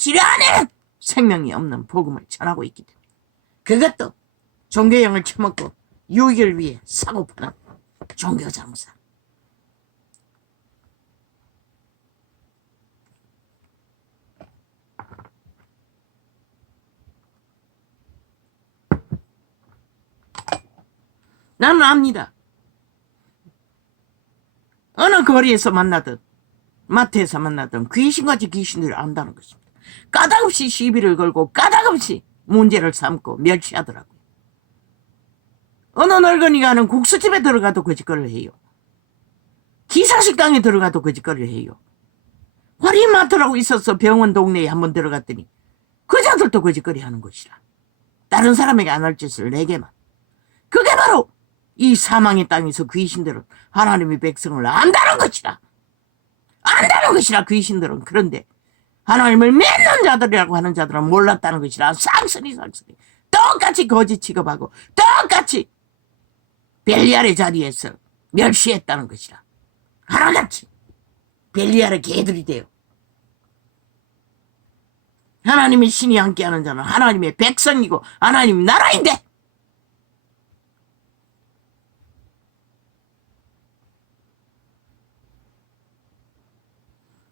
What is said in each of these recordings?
지뢰 생명이 없는 복음을 전하고 있기 때문에 그것도 종교형을 처먹고 유익을 위해 사고 파는 종교장사. 나는 압니다. 어느 거리에서 만나든 마트에서 만나든 귀신같이 귀신들을 안다는 것입니다. 까닭없이 시비를 걸고 까닭없이 문제를 삼고 멸시하더라고요. 어느 늙은이 가는 국수집에 들어가도 거짓거리를 해요. 기사식당에 들어가도 거짓거리를 해요. 화리마트라고 있어서 병원 동네에 한번 들어갔더니 그자들도 거짓거리 하는 것이라. 다른 사람에게 안 할 짓을 내게만. 그게 바로 이 사망의 땅에서 귀신들은 하나님의 백성을 안다는 것이라. 안다는 것이라 귀신들은. 그런데 하나님을 믿는 자들이라고 하는 자들은 몰랐다는 것이라. 쌍스리 똑같이 거짓 취급하고 똑같이 벨리알의 자리에서 멸시했다는 것이라. 하나같이 벨리알의 개들이 돼요. 하나님의 신이 함께하는 자는 하나님의 백성이고 하나님 나라인데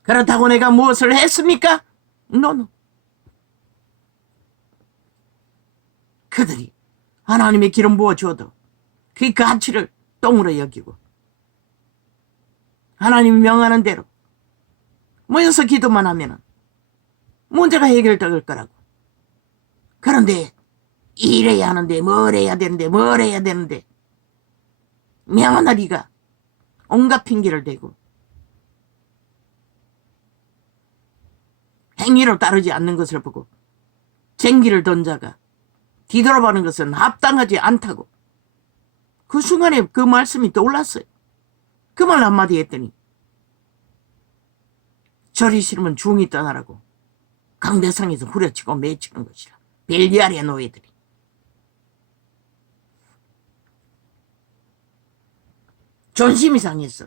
그렇다고 내가 무엇을 했습니까? 노노. 그들이 하나님의 기름 부어주어도 그 가치를 똥으로 여기고 하나님이 명하는 대로 모여서 기도만 하면 문제가 해결될 거라고. 그런데 이래야 하는데 뭘 해야 되는데 명하나리가 온갖 핑계를 대고 행위로 따르지 않는 것을 보고 쟁기를 던 자가 뒤돌아보는 것은 합당하지 않다고 그 순간에 그 말씀이 떠올랐어요. 그 말 한마디 했더니 절이 싫으면 중이 떠나라고 강대상에서 후려치고 매치는 것이라. 벨리알의 노예들이. 존심이 상했어.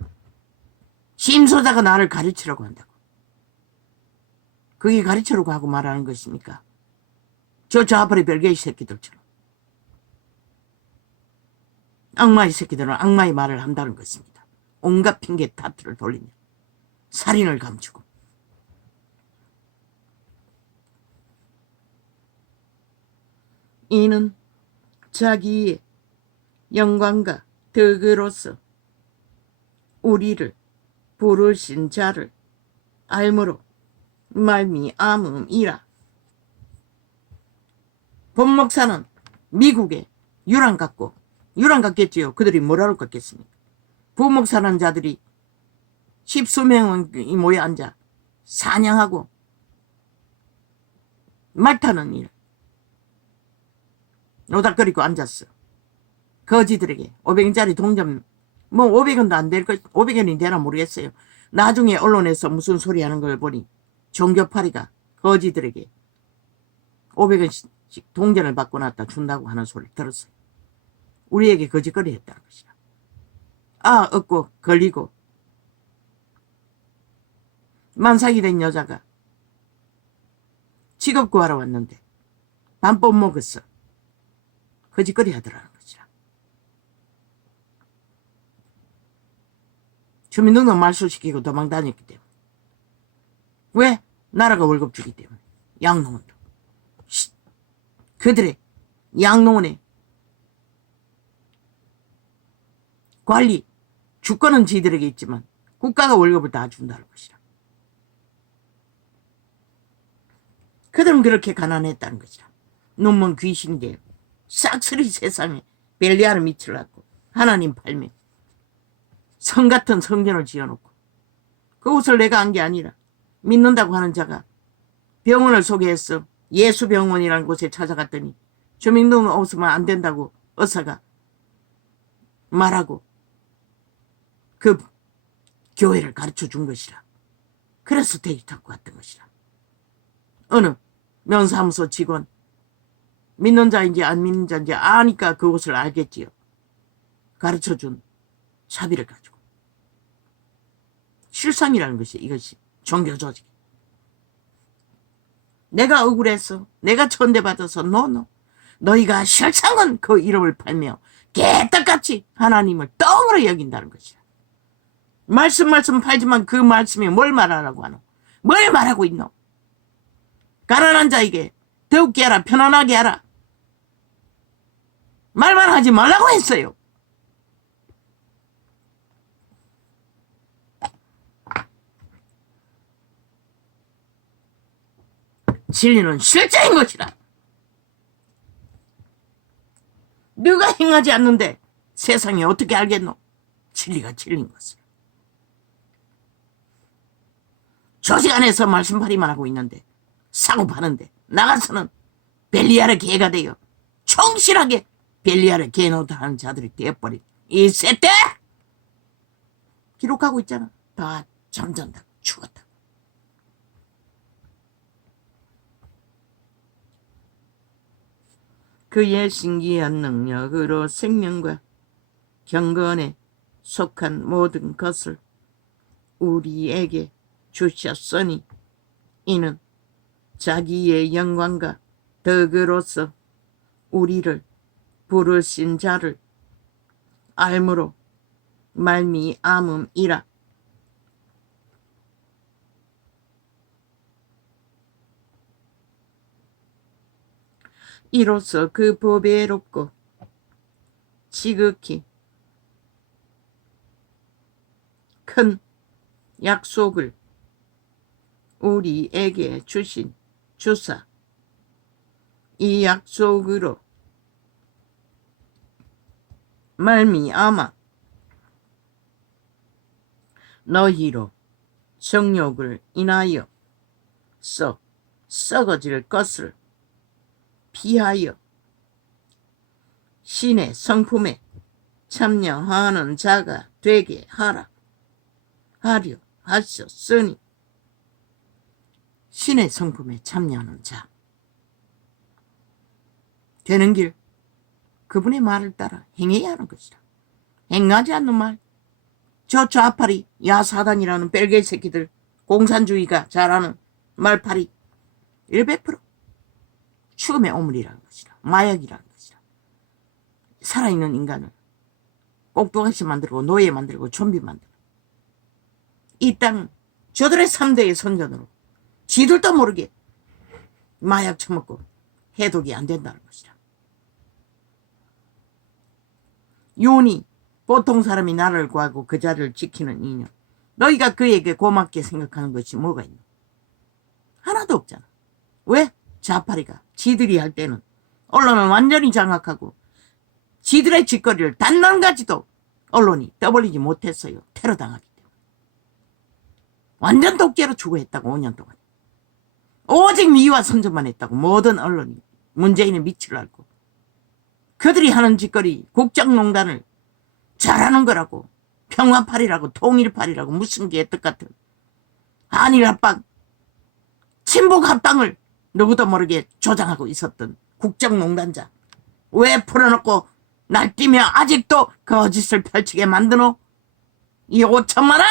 심소자가 나를 가르치라고 한다고. 그게 가르치라고 하고 말하는 것입니까? 저 앞으로 별개의 새끼들처럼. 악마의 새끼들은 악마의 말을 한다는 것입니다. 온갖 핑계 타투를 돌리며 살인을 감추고 이는 자기의 영광과 덕으로서 우리를 부르신 자를 알므로 말미암음이라. 본 목사는 미국에 유랑 갔겠지요. 그들이 뭐라고 갔겠습니까? 부목사라는 자들이 십수명이 모여 앉아 사냥하고 말타는 일 노닥거리고 앉았어. 거지들에게 500원짜리 동전, 뭐 500원도 안 될 것, 500원이 되나 모르겠어요. 나중에 언론에서 무슨 소리 하는 걸 보니 종교파리가 거지들에게 500원씩 동전을 받고 났다 준다고 하는 소리를 들었어요. 우리에게 거짓거리 했다는 것이라. 얻고 걸리고 만삭이 된 여자가 직업 구하러 왔는데 밤법 먹었어. 거짓거리 하더라는 것이라. 주민등록 말소시키고 도망 다녔기 때문에. 왜? 나라가 월급 주기 때문에. 양농원도. 그들의 양농원의 관리, 주권은 지들에게 있지만 국가가 월급을 다 준다는 것이라. 그들은 그렇게 가난했다는 것이라. 놈은 귀신이래요. 싹쓸이 세상에 벨리알을 미치려고 하나님 팔며 성 같은 성전을 지어놓고 그곳을 내가 한 게 아니라 믿는다고 하는 자가 병원을 소개해서 예수병원이라는 곳에 찾아갔더니 주민등록 없으면 안 된다고 의사가 말하고 그 교회를 가르쳐 준 것이라. 그래서 대기 타고 갔던 것이라. 어느 면사무소 직원 믿는 자인지 안 믿는 자인지 아니까 그것을 알겠지요. 가르쳐준 사비를 가지고. 실상이라는 것이 이것이 종교 조직. 내가 억울해서 내가 천대받아서 너희가 실상은 그 이름을 팔며 개떡같이 하나님을 똥으로 여긴다는 것이야. 말씀 팔지만 그 말씀이 뭘 말하라고 하노? 뭘 말하고 있노? 가난한 자에게 더욱게 하라, 편안하게 하라. 말만 하지 말라고 했어요. 진리는 실제인 것이라. 누가 행하지 않는데 세상에 어떻게 알겠노? 진리가 진리인 것을. 조직 안에서 말씀팔이만 하고 있는데 사고 파는데 나가서는 벨리알의 개가 되어 충실하게 벨리알의 개 노릇하는 자들이 되어버린 이 세대! 기록하고 있잖아. 다 잠잔다, 죽었다. 그의 신기한 능력으로 생명과 경건에 속한 모든 것을 우리에게 주셨으니 이는 자기의 영광과 덕으로서 우리를 부르신 자를 알므로 말미암음이라. 이로써 그 보배롭고 지극히 큰 약속을 우리에게 주사 이 약속으로 말미암아 너희로 정욕을 인하여 썩어질 것을 피하여 신의 성품에 참여하는 자가 되게 하려 하셨으니. 신의 성품에 참여하는 자 되는 길, 그분의 말을 따라 행해야 하는 것이다. 행하지 않는 말, 저 좌파리 야사단이라는 뺄개 새끼들, 공산주의가 잘하는 말파리 100% 죽음의 오물이라는 것이다. 마약이라는 것이다. 살아있는 인간을 꼭두각시 만들고 노예 만들고 좀비 만들고, 이 땅 저들의 3대의 선전으로 지들도 모르게 마약 처먹고 해독이 안 된다는 것이다. 요니, 보통 사람이 나를 구하고 그 자리를 지키는 인연, 너희가 그에게 고맙게 생각하는 것이 뭐가 있나? 하나도 없잖아. 왜? 좌파리가 지들이 할 때는 언론은 완전히 장악하고 지들의 짓거리를 단 한 가지도 언론이 떠벌리지 못했어요. 테러 당하기 때문에. 완전 독재로 추구했다고 5년 동안. 오직 미화 선전만 했다고 모든 언론이 문재인의 밑을 알고, 그들이 하는 짓거리 국정농단을 잘하는 거라고, 평화팔이라고 통일팔이라고 무슨 개떡 같은 한일 합방, 친북 합방을 누구도 모르게 조장하고 있었던 국정농단자 왜 풀어놓고 날뛰며 아직도 거짓을 펼치게 만드노? 이 5천만아!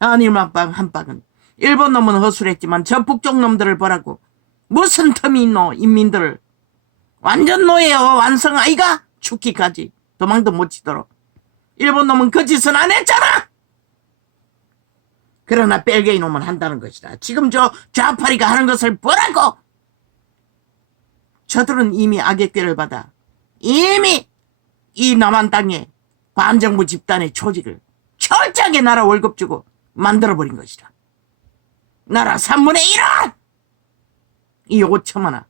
한일 합방 한 방은 일본 놈은 허술했지만 저 북쪽 놈들을 보라고 무슨 틈이 있노? 인민들을 완전 노예요. 완성 아이가 죽기까지 도망도 못 치도록. 일본 놈은 그 짓은 안 했잖아. 그러나 벨기에 놈은 한다는 것이다. 지금 저 좌파리가 하는 것을 보라고. 저들은 이미 악의 꾀를 받아 이미 이 남한 땅에 반정부 집단의 조직을 철저하게 나라 월급 주고 만들어버린 것이다. 나라 3분의 1은 이 5천만원.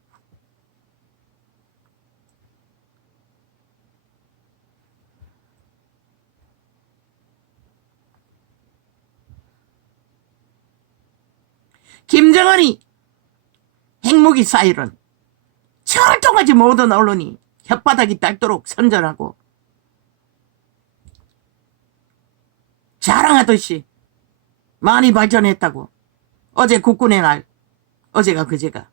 김정은이 핵무기 쌓이는 철통하지 모든 언론이 혓바닥이 닳도록 선전하고 자랑하듯이 많이 발전했다고. 어제 국군의 날, 어제가 그제가.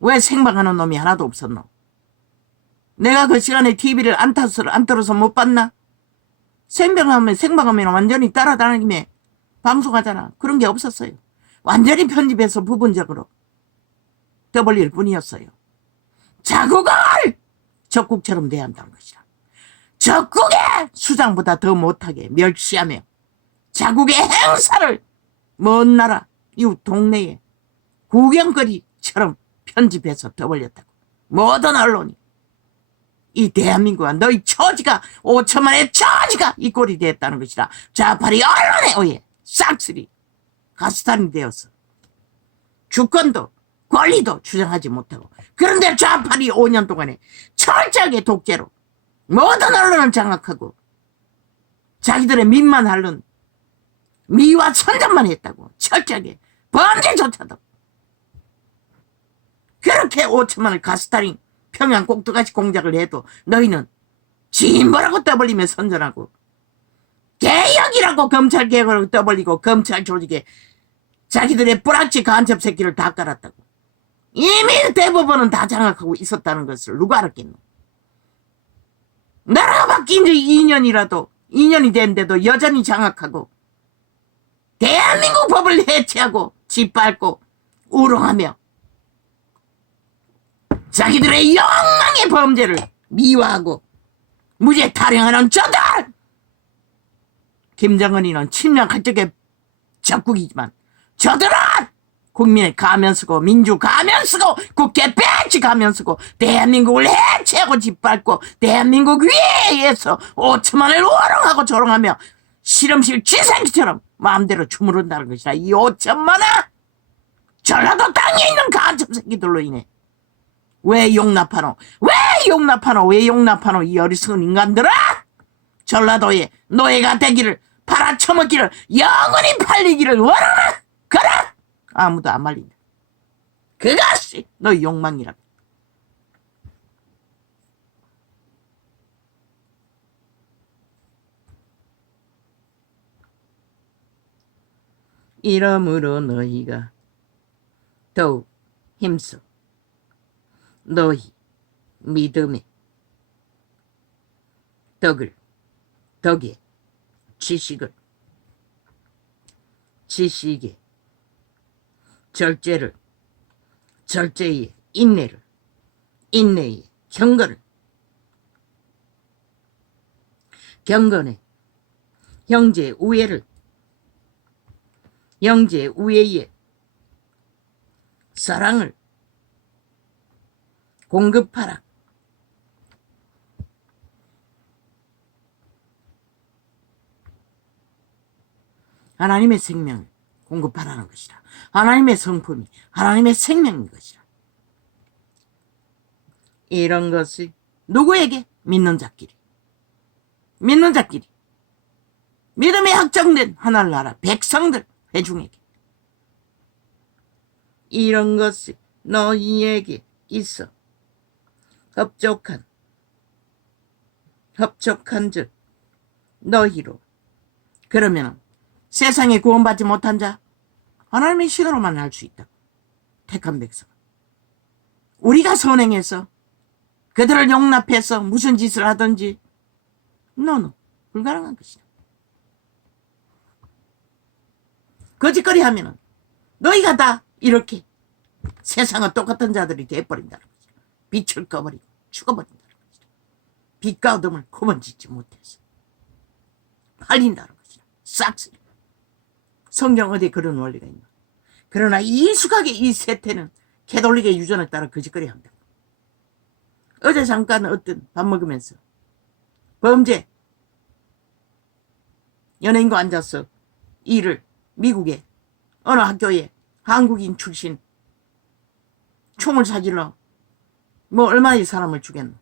왜 생방하는 놈이 하나도 없었노? 내가 그 시간에 TV를 안 틀어서 못 봤나? 생방하면 완전히 따라다니며 방송하잖아. 그런 게 없었어요. 완전히 편집해서 부분적으로 떠벌릴 뿐이었어요. 자국을 적국처럼 대한다는 것이라. 적국의 수장보다 더 못하게 멸시하며 자국의 행사를 먼 나라 이웃 동네에 구경거리처럼 편집해서 떠벌렸다고. 모든 언론이 이 대한민국과 너희 처지가 5천만의 처지가 이 꼴이 됐다는 것이라. 좌파리 언론에 의해 싹쓸이 가스탄이 되었어. 주권도 권리도 주장하지 못하고. 그런데 좌파리 5년 동안에 철저하게 독재로 모든 언론을 장악하고 자기들의 민만 핥는 미와 선전만 했다고. 철저하게 범죄조차도. 그렇게 5천만을 가스타링 평양 꼭두가시 공작을 해도 너희는 진보라고 떠벌리며 선전하고 개혁이라고 검찰개혁을 떠벌리고 검찰 조직에 자기들의 뿌락치 간첩 새끼를 다 깔았다고. 이미 대법원은 다 장악하고 있었다는 것을 누가 알았겠노. 나라가 바뀐 지 2년이 됐는데도 여전히 장악하고 대한민국 법을 해체하고 짓밟고 우롱하며 자기들의 욕망의 범죄를 미화하고 무죄 타령하는 저들! 김정은이는 침략할 적의 적국이지만 저들은 국민의 가면 쓰고 민주 가면 쓰고 국회 배치 가면 쓰고 대한민국을 해체하고 짓밟고 대한민국 위에서 5천만을 우롱하고 조롱하며 실험실 쥐새끼처럼 마음대로 주무른다는 것이라. 이 5천만아 전라도 땅에 있는 간첩 새끼들로 인해 왜 용납하노? 이 어리석은 인간들아! 전라도에 노예가 되기를 팔아쳐먹기를 영원히 팔리기를 원하나? 그래! 아무도 안 말린다. 그것이 너의 욕망이라. 이러므로 너희가 더욱 힘써 너희 믿음의 덕의 지식의 절제의 인내의 경건의 형제 우애의 사랑을 공급하라. 하나님의 생명을 공급하라는 것이라. 하나님의 성품이 하나님의 생명인 것이라. 이런 것이 누구에게? 믿는 자끼리 믿음에 확정된 하늘나라 백성들 회중에게 이런 것이 너희에게 있어 협족한 즉 너희로. 그러면 세상에 구원받지 못한 자 하나님의 신으로만 할 수 있다. 택한 백성. 우리가 선행해서 그들을 용납해서 무슨 짓을 하든지 불가능한 것이다. 거짓거리 하면은 너희가 다 이렇게 세상과 똑같은 자들이 돼버린다는 거지. 빛을 꺼버리고 죽어버린다는 거지. 빛과 어둠을 구분짓지 못해서 팔린다는 거지. 싹쓸이. 성경 어디에 그런 원리가 있나. 그러나 이숙하게 이 세태는 캐톨릭의 유전에 따라 거짓거리 한다. 어제 잠깐 어떤 밥 먹으면서 범죄 연예인과 앉아서 일을 미국의 어느 학교에 한국인 출신 총을 사질러 뭐 얼마의 사람을 죽였노.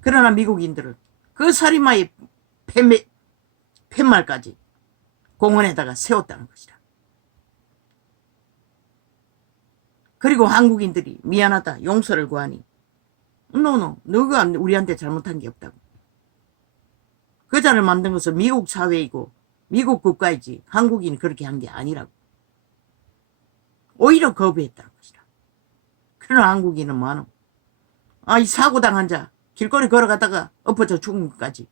그러나 미국인들은 그 살인마의 팻말까지 공원에다가 세웠다는 것이다. 그리고 한국인들이 미안하다 용서를 구하니 너가 우리한테 잘못한 게 없다고. 그 자를 만든 것은 미국 사회이고 미국 국가이지 한국인이 그렇게 한 게 아니라고. 오히려 거부했다는 것이다. 그러나 한국인은 뭐하노? 이 사고당한 자 길거리 걸어가다가 엎어져 죽은 것까지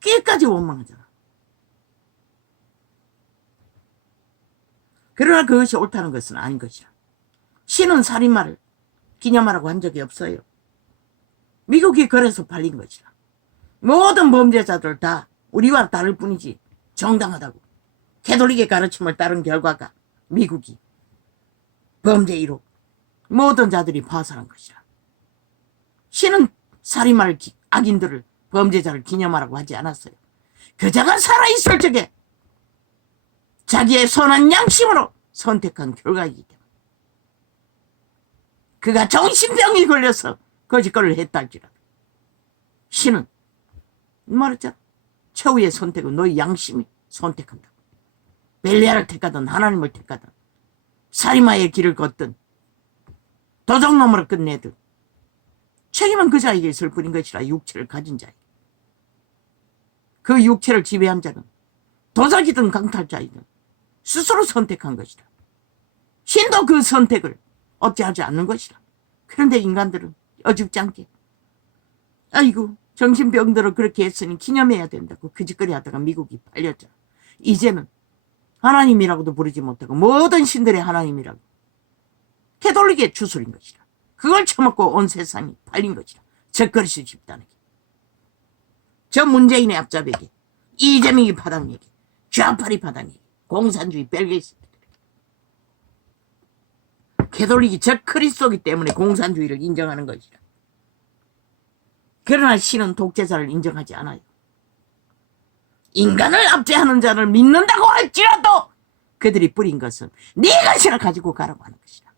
끝까지 원망하잖아. 그러나 그것이 옳다는 것은 아닌 것이라. 신은 살인마를 기념하라고 한 적이 없어요. 미국이 그래서 팔린 것이라. 모든 범죄자들 다 우리와 다를 뿐이지 정당하다고 캐톨릭의 가르침을 따른 결과가 미국이 범죄 1호 모든 자들이 파산한 것이라. 신은 살인마를 악인들을 범죄자를 기념하라고 하지 않았어요. 그자가 살아있을 적에 자기의 선한 양심으로 선택한 결과이기 때문에 그가 정신병이 걸려서 거짓거리를 했다 할지라도 신은 말했잖아. 최후의 선택은 너희 양심이 선택한다. 벨리아를 택하든 하나님을 택하든 살인마의 길을 걷든 도적놈으로 끝내든 책임은 그 자에게 있을 뿐인 것이라. 육체를 가진 자에게. 그 육체를 지배한 자는 도적이든 강탈자이든 스스로 선택한 것이다. 신도 그 선택을 억제하지 않는 것이다. 그런데 인간들은 어줍지 않게 아이고 정신병들을 그렇게 했으니 기념해야 된다고 그짓거리 하다가 미국이 팔렸잖아. 이제는 하나님이라고도 부르지 못하고 모든 신들의 하나님이라고 캐톨릭의 주술인 것이다. 그걸 처먹고 온 세상이 팔린 것이다. 적그리스 집단에게, 저 문재인의 앞잡에게, 이재명이 파당에게, 좌파리 파당에게, 공산주의 벨기스 캐톨릭이 적그리스도이기 때문에 공산주의를 인정하는 것이다. 그러나 신은 독재자를 인정하지 않아요. 인간을 압제하는 자를 믿는다고 할지라도 그들이 뿌린 것은 네 것이라 가지고 가라고 하는 것이다.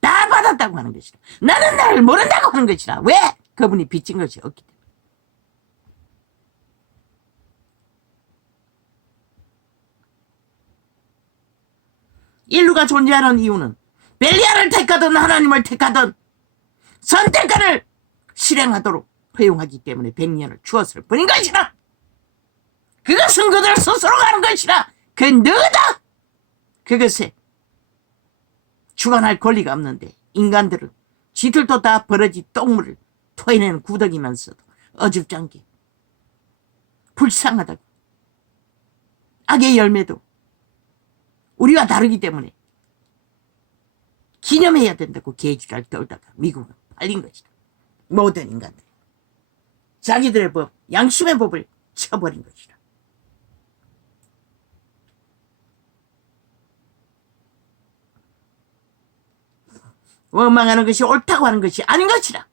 다 받았다고 하는 것이다. 나는 나를 모른다고 하는 것이다. 왜? 그분이 빚진 것이 없기 때문에. 인류가 존재하는 이유는 벨리아를 택하든 하나님을 택하든 선택권을 실행하도록 허용하기 때문에 100년을 주었을 뿐인 것이라. 그것은 그들 스스로 가는 것이라. 그 너다. 그것에 주관할 권리가 없는데 인간들은 지들도 다 버러지 똥물을 토해내는 구덕이면서도 어줍지 않게 불쌍하다고 악의 열매도 우리와 다르기 때문에 기념해야 된다고 개지랄 떨다가 미국은 팔린 것이다. 모든 인간들 자기들의 법, 양심의 법을 쳐버린 것이다. 원망하는 것이 옳다고 하는 것이 아닌 것이라.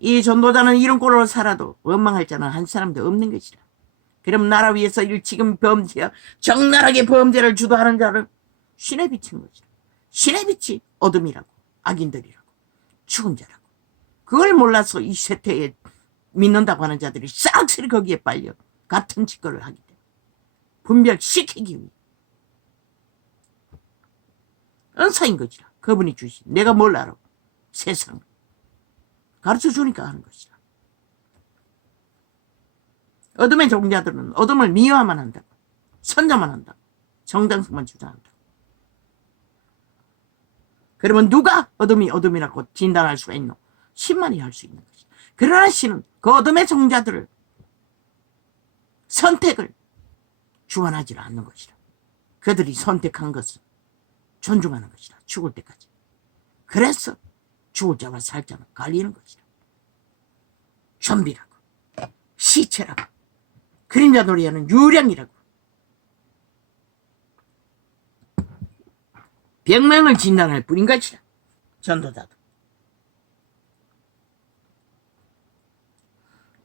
이 전도자는 이런 꼴로 살아도 원망할 자는 한 사람도 없는 것이라. 그럼 나라 위에서 지금 범죄, 적나라하게 범죄를 주도하는 자를 신에 비친 것이라. 신의 빛이 어둠이라고, 악인들이라고, 죽은 자라고. 그걸 몰라서 이 세태에 믿는다고 하는 자들이 싹쓸이 거기에 빨려 같은 짓거리를 하기 때문에 분별시키기 위해 은사인 것이라. 그분이 주신 내가 뭘 알아. 세상을 가르쳐 주니까 하는 것이라. 어둠의 종자들은 어둠을 미워만 한다고, 선자만 한다고, 정당성만 주장한다고. 그러면 누가 어둠이 어둠이라고 진단할 수가 있노? 신만이 할 수 있는 것이다. 그러나 신은 그 어둠의 종자들을 선택을 주관하지 않는 것이다. 그들이 선택한 것은 존중하는 것이다. 죽을 때까지. 그래서 죽을 자와 살 자는 갈리는 것이다. 좀비라고, 시체라고, 그림자 놀이하는 유령이라고, 병명을 진단할 뿐인 것이다. 전도자도.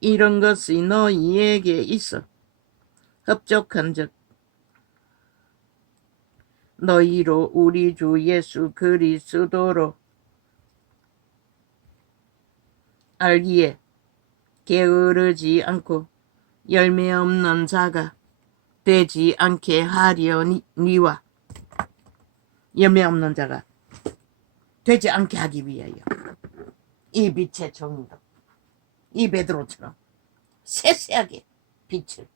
이런 것이 너희에게 있어 흡족한 적 너희로 우리 주 예수 그리스도로 알기에 게으르지 않고 열매 없는 자가 되지 않게 하려니와 열매 없는 자가 되지 않게 하기 위하여 이 빛의 정도 이 베드로처럼 세세하게 빛을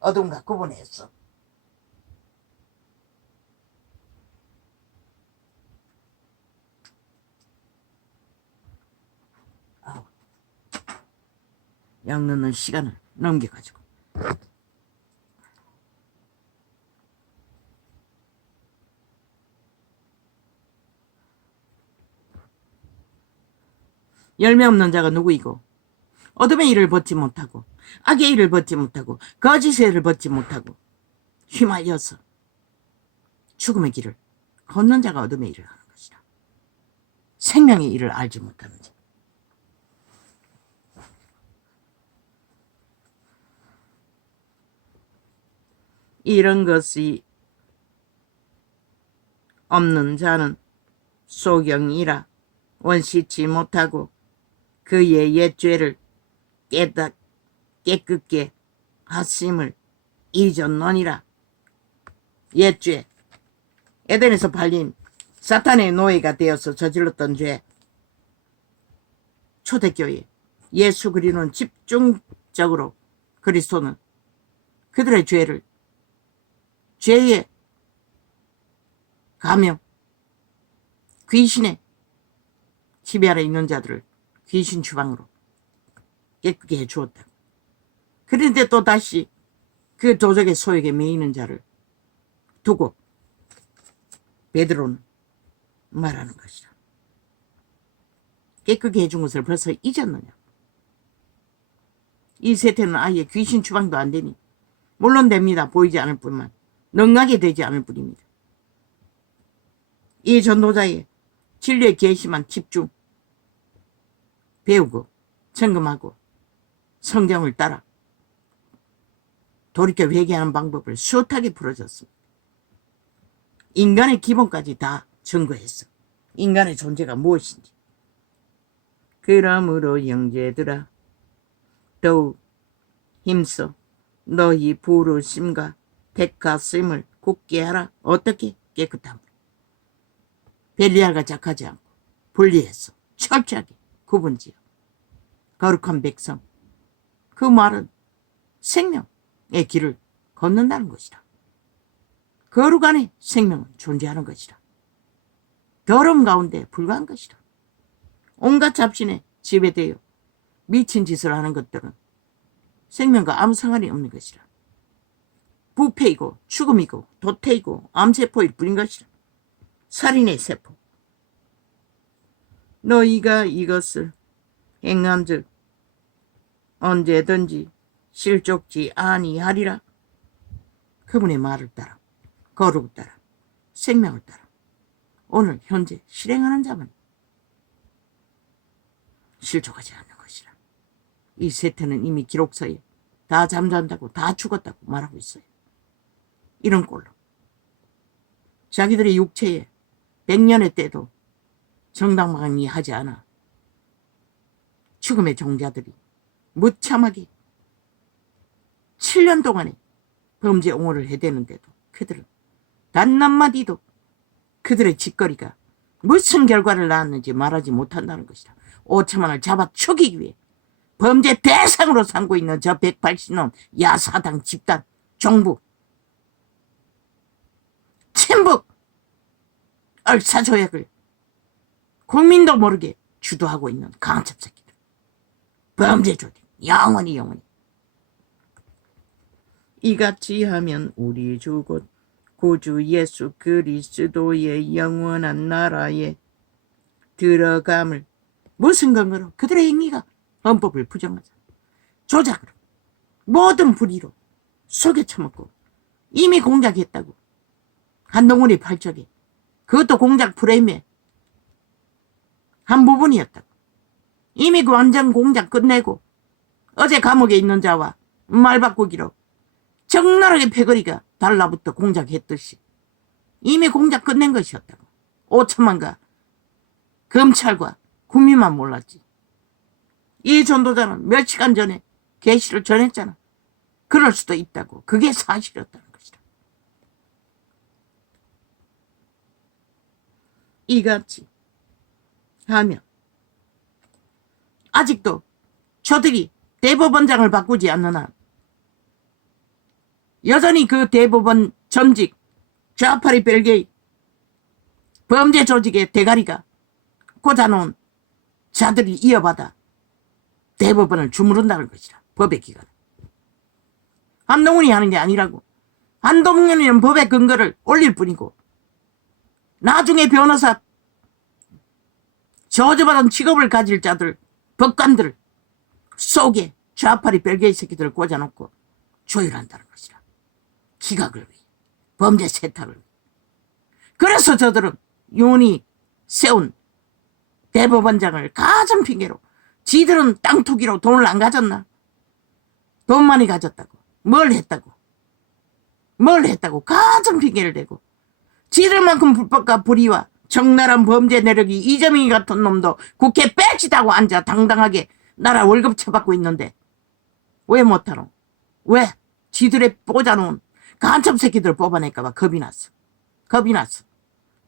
어둠과 구분했어. 양 넣는 시간을 넘겨가지고 열매 없는 자가 누구이고 어둠의 일을 벗지 못하고 악의 일을 벗지 못하고 거짓의 일을 벗지 못하고 휘말려서 죽음의 길을 걷는 자가 어둠의 일을 하는 것이라. 생명의 일을 알지 못하는 자. 이런 것이 없는 자는 소경이라 원시치 못하고 그의 옛 죄를 깨끗게 하심을 잊었느니라. 옛 죄, 에덴에서 팔린 사탄의 노예가 되어서 저질렀던 죄. 초대교회 예수 그리스도는 집중적으로 그리스도는 그들의 죄를 죄의 감염, 귀신의 지배 아래 있는 자들을 귀신 주방으로 깨끗게 해주었다. 그런데 또 다시 그 도적의 소욕에 매이는 자를 두고 베드로는 말하는 것이다. 깨끗게 해준 것을 벌써 잊었느냐. 이 세태는 아예 귀신 추방도 안 되니 물론 됩니다. 보이지 않을 뿐만 능하게 되지 않을 뿐입니다. 이 전도자의 진리의 계시만 집중 배우고 점검하고 성경을 따라 돌이켜 회개하는 방법을 숱하게 풀어줬습니다. 인간의 기본까지 다 증거했어. 인간의 존재가 무엇인지. 그러므로 형제들아 더욱 힘써 너희 부르심과 택하심을 굳게 하라. 어떻게? 깨끗함. 벨리알과 작하지 않고 분리해서 철저하게 구분지어 거룩한 백성. 그 말은 생명의 길을 걷는다는 것이다. 거룩 안에 생명은 존재하는 것이다. 더러움 가운데 불과한 것이다. 온갖 잡신에 지배되어 미친 짓을 하는 것들은 생명과 아무 상관이 없는 것이다. 부패이고 죽음이고 도태이고 암세포일 뿐인 것이다. 살인의 세포. 너희가 이것을 행한즉 언제든지 실족지 아니하리라. 그분의 말을 따라 거룩을 따라 생명을 따라 오늘 현재 실행하는 자만 실족하지 않는 것이라. 이 세태는 이미 기록서에 다 잠잠자고 다 죽었다고 말하고 있어요. 이런 꼴로 자기들의 육체에 100년의 때도 정당방위하지 않아 죽음의 종자들이 무참하게 7년 동안에 범죄 옹호를 해대는데도 그들은 단 한마디도 그들의 짓거리가 무슨 결과를 낳았는지 말하지 못한다는 것이다. 5천만을 잡아 죽이기 위해 범죄 대상으로 삼고 있는 저 180놈 야사당 집단 정부 친북 얼사조약을 국민도 모르게 주도하고 있는 강첩 새끼들. 범죄조직 영원히 이같이 하면 우리 주 곧 구주 예수 그리스도의 영원한 나라에 들어감을 무슨 근거로? 그들의 행위가 헌법을 부정하자 조작으로 모든 불의로 속여 처먹고 이미 공작했다고. 한동훈이 발적에 그것도 공작 프레임의 한 부분이었다고. 이미 그 완전 공작 끝내고 어제 감옥에 있는 자와 말 바꾸기로 적나라하게 패거리가 달라붙어 공작했듯이 이미 공작 끝낸 것이었다고. 5천만과 검찰과 국민만 몰랐지. 이 전도자는 몇 시간 전에 계시를 전했잖아. 그럴 수도 있다고. 그게 사실이었다는 것이다. 이같이 하면 아직도 저들이 대법원장을 바꾸지 않는 한 여전히 그 대법원 전직 좌파리 벨게이 범죄 조직의 대가리가 꽂아놓은 자들이 이어받아 대법원을 주무른다는 것이다. 법의 기관. 한동훈이 하는 게 아니라고. 한동훈이는 법의 근거를 올릴 뿐이고 나중에 변호사 저주받은 직업을 가질 자들 법관들 속에 좌파리 별개의 새끼들을 꽂아놓고 조율한다는 것이라. 기각을 위해, 범죄 세탁을 위해. 그래서 저들은 윤이 세운 대법원장을 가진 핑계로, 지들은 땅 투기로 돈을 안 가졌나? 돈 많이 가졌다고. 뭘 했다고? 가진 핑계를 대고, 지들만큼 불법과 불의와 적나라한 범죄 내력이 이재명이 같은 놈도 국회 빼지다고 앉아 당당하게 나라 월급 쳐받고 있는데 왜 못하노? 왜? 지들의 꽂아놓은 간첩 새끼들 뽑아낼까봐 겁이 났어.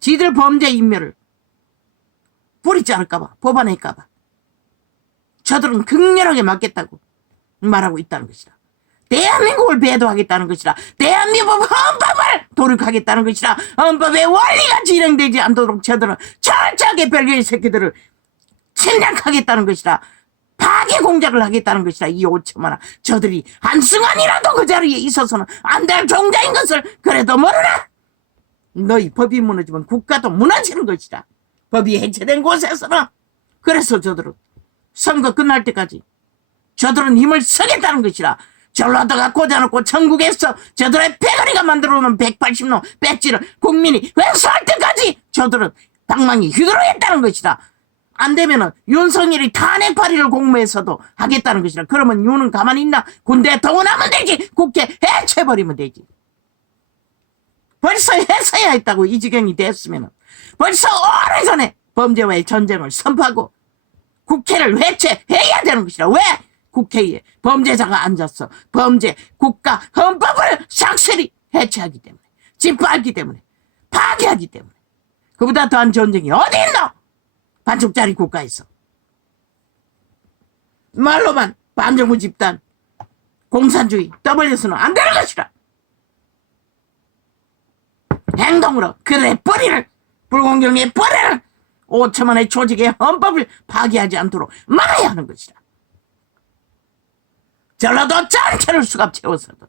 지들 범죄 인멸을 뿌리 자를까봐, 뽑아낼까봐. 저들은 극렬하게 막겠다고 말하고 있다는 것이다. 대한민국을 배도하겠다는 것이다. 대한민국 헌법을 도륙하겠다는 것이다. 헌법의 원리가 진행되지 않도록 저들은 철저하게 별개의 새끼들을 침략하겠다는 것이다. 파괴 공작을 하겠다는 것이다. 이 5천만 원. 저들이 한순간이라도 그 자리에 있어서는 안 될 종자인 것을 그래도 모르나? 너희 법이 무너지면 국가도 무너지는 것이다. 법이 해체된 곳에서는. 그래서 저들은 선거 끝날 때까지 저들은 힘을 쓰겠다는 것이라. 전라도가 꽂아놓고 전국에서 저들의 패거리가 만들어놓은 180놈 배지를 국민이 회수할 때까지 저들은 방망이 휘두르겠다는 것이다. 안 되면은 윤석열이 탄핵 발의를 공모해서도 하겠다는 것이라. 그러면 윤은 가만히 있나? 군대에 동원하면 되지. 국회 해체해버리면 되지. 벌써 했어야 했다고. 이 지경이 됐으면은 벌써 오래전에 범죄와의 전쟁을 선포하고 국회를 해체해야 되는 것이라. 왜? 국회에 범죄자가 앉았어. 범죄, 국가, 헌법을 싹쓸이 해체하기 때문에, 짓밟기 때문에, 파괴하기 때문에. 그보다 더한 전쟁이 어디 있노? 반쪽짜리 국가에서. 말로만 반정부 집단, 공산주의 떠벌려서는 안 되는 것이라. 행동으로 그들의 뿌리를, 불공정의 뿌리를 5천만의 조직의 헌법을 파괴하지 않도록 막아야 하는 것이라. 전라도 전체를 수갑 채워서도.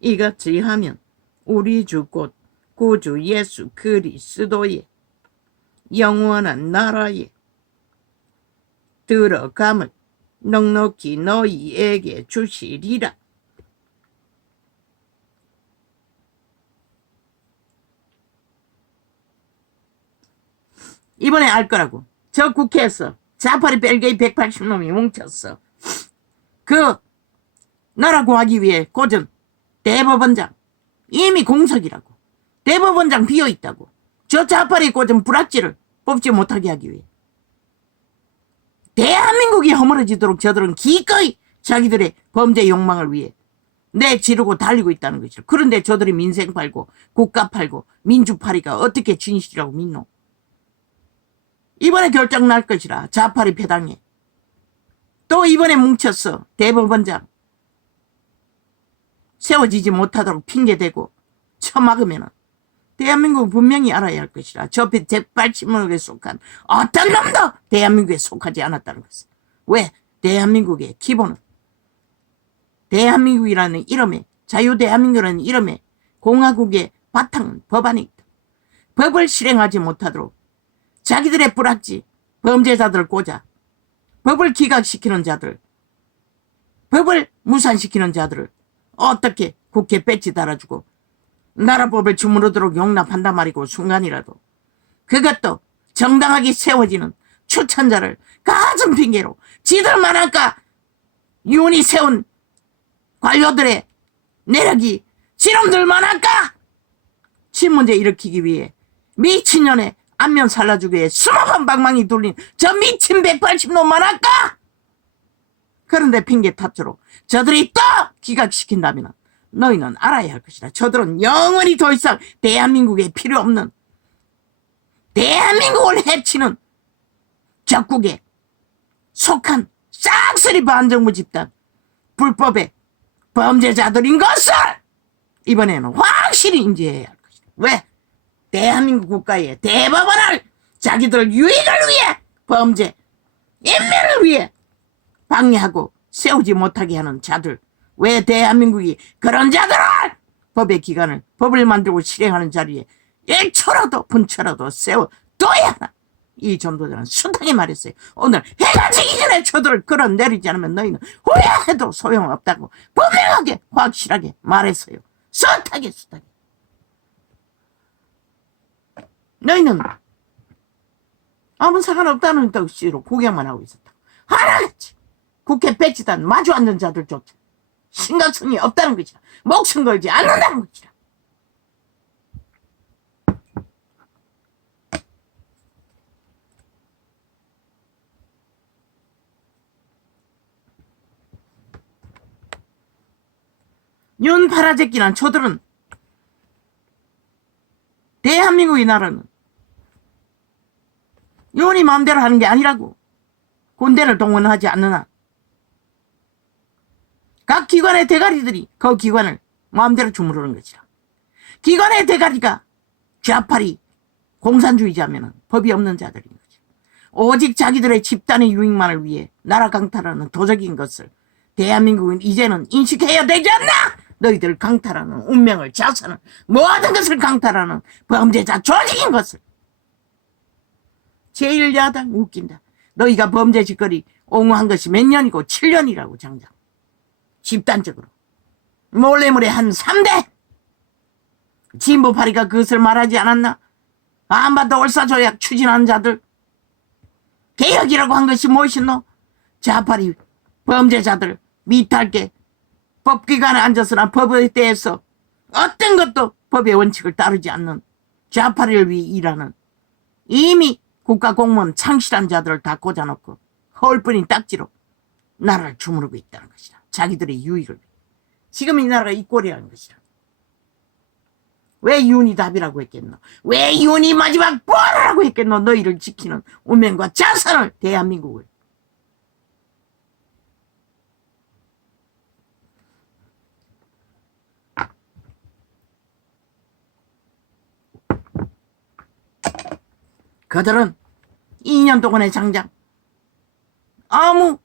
이같이 하면 우리 주 곧 구주 예수 그리스도의 영원한 나라에 들어감을 넉넉히 너희에게 주시리라. 이번에 알 거라고. 저 국회에서 좌파리 벨게이 180놈이 뭉쳤어. 그 나라 구하기 위해 꽂은 대법원장 이미 공석이라고. 대법원장 비어있다고. 저 좌파리 꽂은 불악지를 뽑지 못하게 하기 위해. 대한민국이 허물어지도록 저들은 기꺼이 자기들의 범죄 욕망을 위해 내지르고 달리고 있다는 것이죠. 그런데 저들이 민생 팔고 국가 팔고 민주 팔이가 어떻게 진실이라고 믿노? 이번에 결정 날 것이라. 좌파리 패당에 또 이번에 뭉쳤어. 대법원장 세워지지 못하도록 핑계대고 쳐막으면은 대한민국은 분명히 알아야 할 것이라. 저 180억에 속한 어떤 놈도 대한민국에 속하지 않았다는 것을. 왜? 대한민국의 기본은, 대한민국이라는 이름에, 자유대한민국이라는 이름에 공화국의 바탕은 법 안에 있다. 법을 실행하지 못하도록 자기들의 불악지, 범죄자들을 꽂아 법을 기각시키는 자들, 법을 무산시키는 자들을 어떻게 국회 배지 달아주고 나라법을 주무르도록 용납한단 말이고, 순간이라도 그것도 정당하게 세워지는 추천자를 가진 핑계로 지들만 할까? 윤이 세운 관료들의 내력이 지놈들만 할까? 신문제 일으키기 위해 미친년의 안면 살라주기 위해 20번 방망이 돌린 저 미친 180놈만 할까? 그런데 핑계 탑주로 저들이 또 기각시킨다면 너희는 알아야 할 것이다. 저들은 영원히 더 이상 대한민국에 필요 없는, 대한민국을 해치는 적국에 속한 싹쓸이 반정부 집단, 불법의 범죄자들인 것을 이번에는 확실히 인지해야 할 것이다. 왜? 대한민국 국가의 대법원을 자기들 유익을 위해, 범죄 인멸을 위해 방해하고 세우지 못하게 하는 자들, 왜 대한민국이 그런 자들을 법의 기관을, 법을 만들고 실행하는 자리에 일초라도 분초라도 세워둬야 하나. 이 전도자는 숱하게 말했어요. 오늘 해가 지기 전에 저들을 끌어내리지 않으면 너희는 후회해도 소용없다고 분명하게 확실하게 말했어요. 숱하게. 너희는 아무 상관없다는 뜻으로 구경만 하고 있었다. 하나같이 국회 배치단 마주 앉는 자들조차 심각성이 없다는 것이라. 목숨 걸지 않는다는 것이라. 윤 파라제끼란 저들은 대한민국의 나라는 윤이 마음대로 하는 게 아니라고. 군대를 동원하지 않느나 각 기관의 대가리들이 그 기관을 마음대로 주무르는 것이라. 기관의 대가리가 좌파리 공산주의자면 법이 없는 자들인 거지. 오직 자기들의 집단의 유익만을 위해 나라 강탈하는 도적인 것을 대한민국은 이제는 인식해야 되지 않나? 너희들 강탈하는 운명을, 자산을, 모든 것을 강탈하는 범죄자 조직인 것을. 제1야당 웃긴다. 너희가 범죄 짓거리 옹호한 것이 몇 년이고 7년이라고 장장. 집단적으로 몰래몰래 한 3대 진보파리가 그것을 말하지 않았나? 안반도 올사조약 추진하는 자들 개혁이라고 한 것이 무엇이노? 좌파리 범죄자들 미탈게 법기관에 앉아서나 법에 대해서 어떤 것도 법의 원칙을 따르지 않는 좌파리를 위해 일하는 이미 국가공무원 창실한 자들을 다 꽂아놓고 허울뿐인 딱지로 나라를 주무르고 있다는 것이다. 자기들의 유익을 위해. 지금 이 나라가 이 꼴이라는 것이다. 왜 윤이 답이라고 했겠노? 왜 윤이 마지막 보라라고 했겠노? 너희를 지키는 운명과 자산을, 대한민국을. 그들은 2년 동안의 장장 아무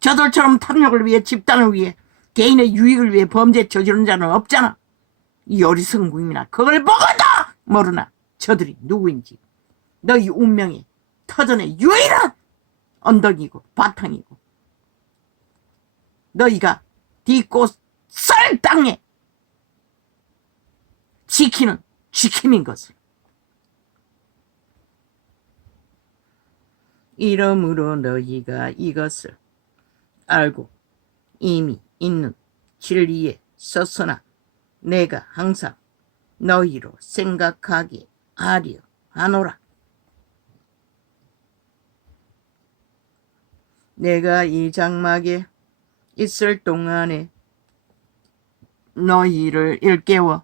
저들처럼 탐욕을 위해, 집단을 위해, 개인의 유익을 위해 범죄 저지른 자는 없잖아. 이 어리석은 국민아, 그걸 보고도 모르나 저들이 누구인지. 너희 운명의 터전의 유일한 언덕이고 바탕이고 너희가 딛고 설 땅에 지키는 지킴인 것을. 이러므로 너희가 이것을 알고 이미 있는 진리에 서서나 내가 항상 너희로 생각하게 하려 하노라. 내가 이 장막에 있을 동안에 너희를 일깨워